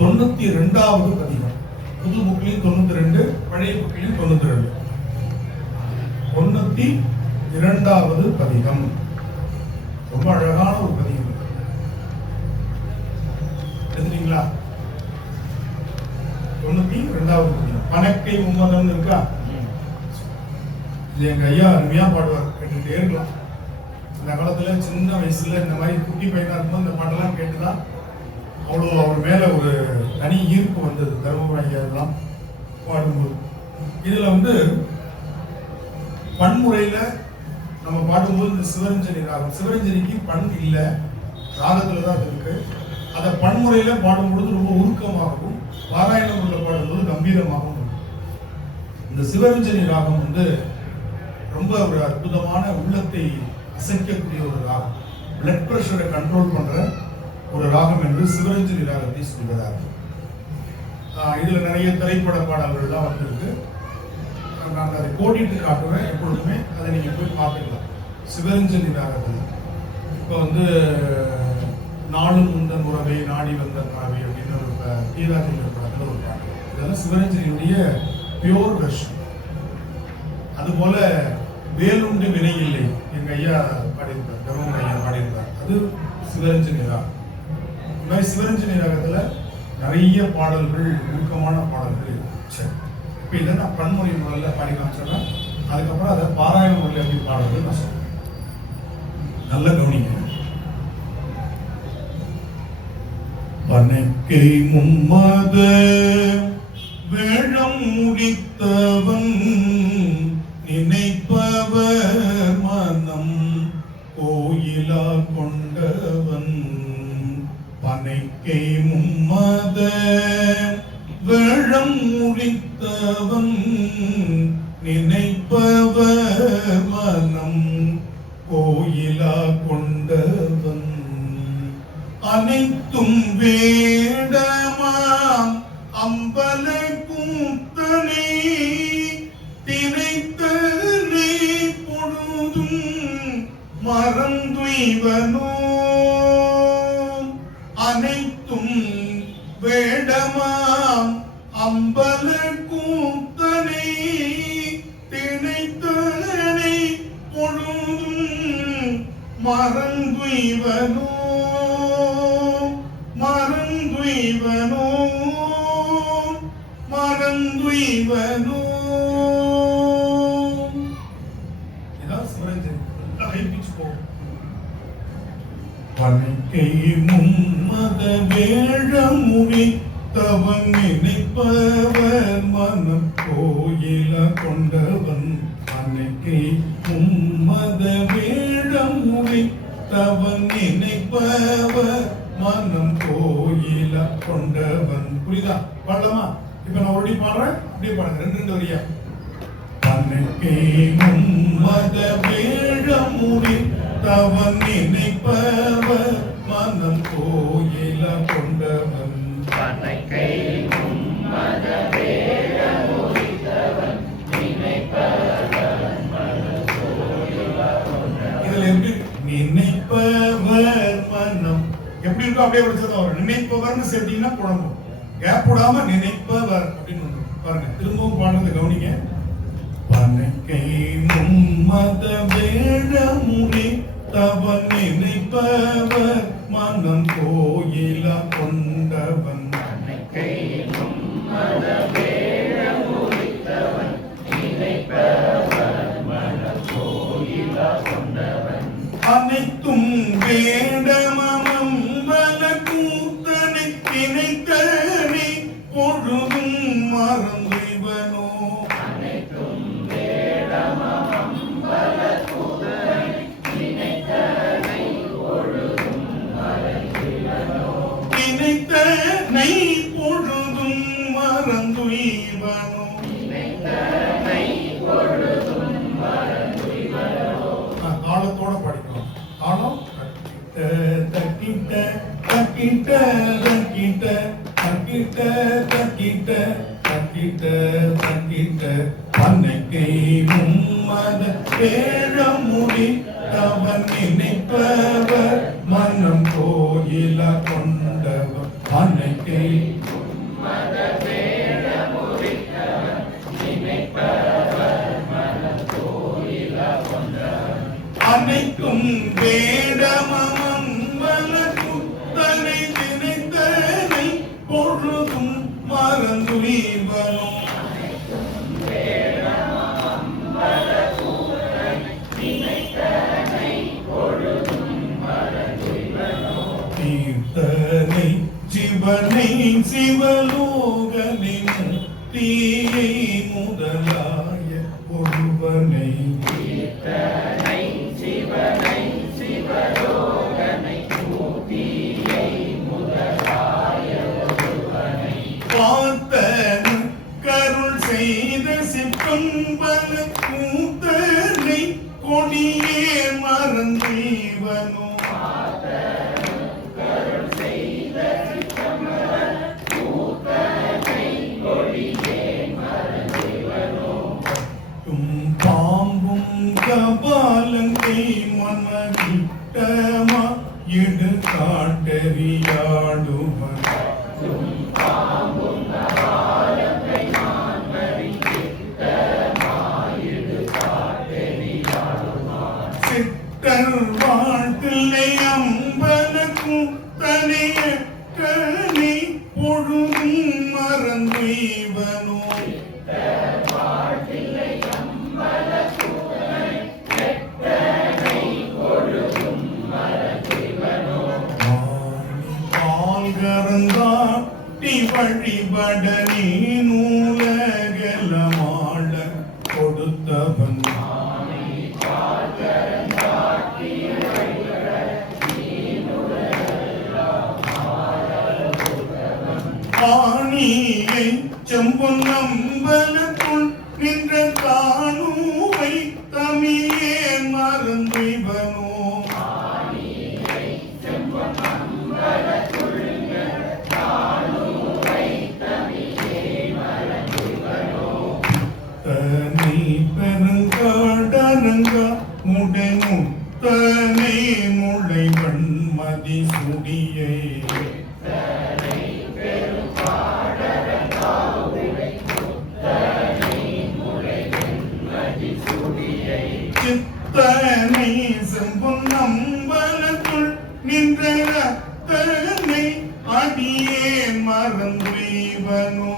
92வது பதிகம். புது புக்கிலையும் 92, பழைய புக்கிலையும் 92. 92வது பதிகம். ரொம்ப அழகான ஒரு பதிகம். எழுதுறீங்களா? 92வது பதிகம். பனக்கை மும்மதம் இருக்கா? இது எங்க ஐயா அருமையா பாடுவார், கேட்டுக்கிட்டே இருக்கலாம். அந்த காலத்துல சின்ன வயசுல இந்த மாதிரி குட்டி பையனா இருக்கும்போது இந்த பாட்டெல்லாம் கேட்டுதான் அவ்வளோ அவர் மேல ஒரு தனி ஈர்ப்பு வந்தது. தர்மபுரம் ஐயா எல்லாம் பாடும்போது இதுல பன்முறையில நம்ம பாடும்போது இந்த சிவரஞ்சனி ராகம், சிவரஞ்சனிக்கு பண் இல்லை, ராகத்துல தான் இருக்கு. அதை பன்முறையில பாடும்பொழுது ரொம்ப உருக்கமாகவும், பாராயணம் உள்ள பாடும்போது கம்பீரமாகவும். இந்த சிவரஞ்சனி ராகம் ரொம்ப ஒரு அற்புதமான உள்ளத்தை அசைக்கக்கூடிய ஒரு ராகம், பிளட் பிரஷரை கண்ட்ரோல் பண்ற ஒரு ராகம் என்று சிவரஞ்சனி ராகத்தை சொல்கிறார். இதுல நிறைய திரைப்பட பாடல்கள்லாம் வந்திருக்கு. நான் அதை கோடிட்டு காட்டுவேன் எப்பொழுதுமே, அதை நீங்க போய் பார்த்துக்கலாம். சிவரஞ்சனி ராகத்தில் இப்போ நாளும் முந்தன் உறவை நாடி வந்த நாவி அப்படின்னு ஒரு தீராஜின் படத்துல ஒரு பாட்டு. இதெல்லாம் சிவரஞ்சனியுடைய பியோர் வெர்ஷன். அதுபோல வேலுண்டு வினை இல்லை எங்க ஐயா பாடியிருப்பார், தர்மபுரம் ஐயா பாடியிருப்பார், அது சிவரஞ்சனி ராகம். இந்த மாதிரி சிவரஞ்சனி ராகத்துல நிறைய பாடல்கள், முழுக்கமான பாடல்கள் இருக்கு. இப்போ இதை நான் பன்மொழி முறையில் பாடி காமிச்சிடுறேன். அதுக்கப்புறம் அதை பாராயண முறையில் எப்படி பாடல்கள் நான் சொல்றேன். நல்ல கவனிங்க. பனக்கை மும்மத வேழம் முடித்தவன் நினைப்பவர் மனம் கோயிலா கொண்டவன். பனைக்கை மும்மத வேழம் முடித்தவன் நினைப்பவர் மனம் கோயிலா கொண்டவன். அனைத்தும் வேடமாம் அம்பல கூத்தனை திரைத்தனை பொழுதும் மறந்துய்வனோ. அனைத்தும் வேடமாம் அம்பல கூத்தனை திரைத்தனை பொழுதும் மறந்துய்வனோ. மறந்துய்வனோ மறந்துய்வனோ. இதான் சிவரஞ்சனி. ஹை பிட்ச் போகும். பனைக்கை மும்மத வேழமுடி தவன் நினைப்பவர் மனம் கோயில கொண்டவன். பனைக்கை மும்மத வேழமுடி தவன் நினைப்பவர் மனம் கோயில கொண்டவன். புரியுதா? பாடலாமா? இப்ப நான் ஒரு பாடுறேன், அப்படியே பாடுங்க. ரெண்டு வரியா. பனைக்கை மும்மத வேழமுடி தவன் நினைப்பவர் மனம் கோயில கொண்டவன். பனைக்கை மும்மத வேழமுடி தவன் நினைப்பவர் மனம் கோயில கொண்டவன். இதுல எப்படி நினைப்பவர் மனம் எப்படி இருக்கோ அப்படியே படிச்சதா வரும். நினைப்பவர்னு சேர்த்தீங்கன்னா குழம்பும். கேப் விடாம நினைப்பவர் அப்படின்னு வந்து பாருங்க. திரும்பவும் பாடுறது கவனிங்க. பனைக்கை மும்மத வேழமுடி தவன் நினைப்பவர் மனம் கோயில கொண்டவன். பனைக்கை மும்மத வேழமுடி தவன் நினைப்பவர் மனம் கோயில கொண்டவன். அனைத்தும் வேடமம் வல கூத்தனை நினைத்தனை பொழுதும் மறந்துய்வனோ. அனைத்தும் வேடமம் வல கூத்தனை நினைத்தனை பொழுதும் மறந்துய்வனோ. நினைத்தனை பொழுதும் மறந்துய்வனோ. நினைத்தனை பொழுதும் மறந்துய்வனோ. தாளத்தோட படிக்கணும். தாளம் தக்கிட்ட தக்கிட்ட தக்கிட்ட தக்கிட்ட தக்கிட்ட தக்கிட்ட தக்கிட்ட. பனைக்கை மும்மத வேழமுடி தவன் நினைப்பவர் மனம் கோயில கொண்டவர். பனைக்கை வாழ்க்கை மத வேடமுறித்தவன் நினைப்பவர் மனம் கோயில கொண்டவன் அனைத்தும் வேடமம் மல குத்தனை நினைத்தனை பொழுதும் மறந்துவனோ தீர்த்தனை சிவனை சிவலோகனின் தீயை முதலாய ஒருவனை தீர்த்தனை சிவனை சிவலோகனை கூட்டியை முதலாய ஒருவனை பார்த்தன் கருள் செய்த சிற்பம்பல கூத்தனை கொடியே மறந்தீவனோ பாம்பும் கபாலங்கை மனதிட்டமா எடு காட்டறியாடுவன் சித்தர் வாழ்த்தில்லை அம்பலக்கும் தனையற்றனை பொழுதும் மறந்தீவனோ கரந்தாட்டி வழிபட நீ நூலகலமாள கொடுத்தவன் ஆணியை செம்பொன் நம்பலத்துள் நின்ற தானுவை தமிழே மறந்துவனோ தனி பெருங்காடரங்கா முடமுத்தனை முளை வன்மதி சுடியை சித்தனை செம்பொன் நம்பலத்துள் நின்ற தனை அடியே மறந்தீவனோ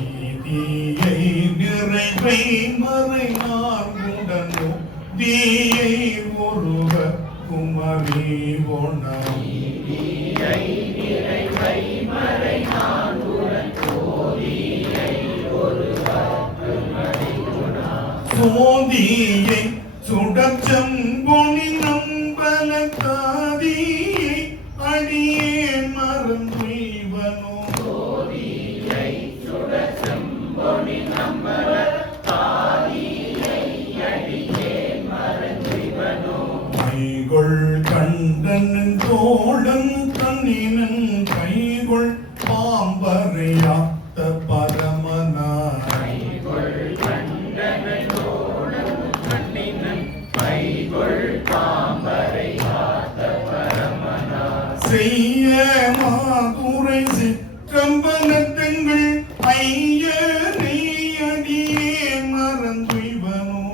நீதியை நிறைவை மறைநார்குடனோ தீயை ஒருவ குமரி ஒணம் சோதியை சுடச்சம்பொனி நம்பல தாதியை அடியே மறந்துவனோ கைகொள் கண்டன் தோழன் தன்னினன் கைகொள் பாம்பறையாத்த பரமனாய் செய்ய மாதுரை சிற்றம்பலத்தங்கள் ஐயனை அடியே மறந்துவனோ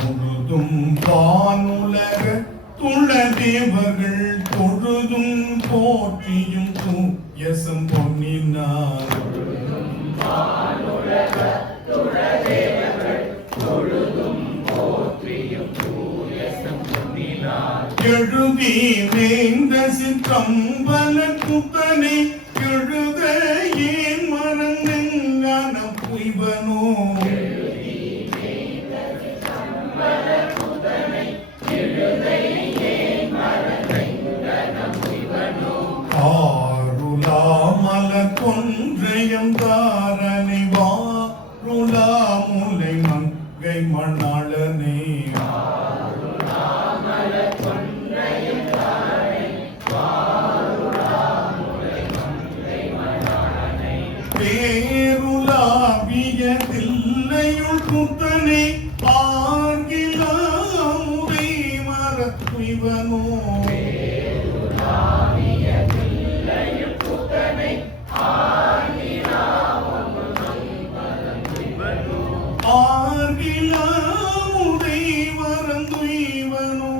முழுதும் பானுலக துளதேவர்கள் தொழுதும் போற்றியும் தூயசம் பொன்னினார் எழுதி வேந்த சிற்றம்பல குத்தனை எழுத ஏன் மறந்தெங்கான புய்வனோ ஆருளாமல கொன்றையம் தாரணை வாருளாமுலை மங்கை மணாளனே கொன்றையும் தாரணை வாருளா ஏருலாவிய தில்லையுள் கூத்தனை ஆங்கிலாமுதை மரத்துய்வனோ ஆங்கிலாமுதை மரந்துய்வனோ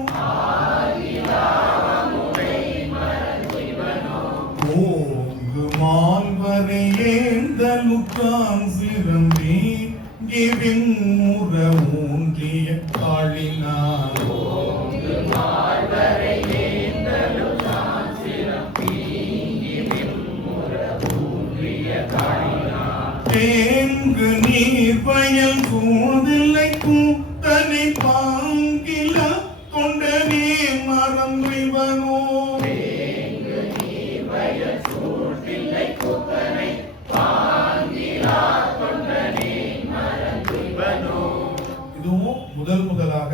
ஓங்கு மால்வரை ஏந்தலுக்கான் சிறந்தே கிவின்முற ஊன்றிய காளினார் தேங்கு நீர் வயல் சூழ்தில்லை கூத்தனை பாங்கில கொண்டனே மறந்துய்வனோ இதுவும் முதலாக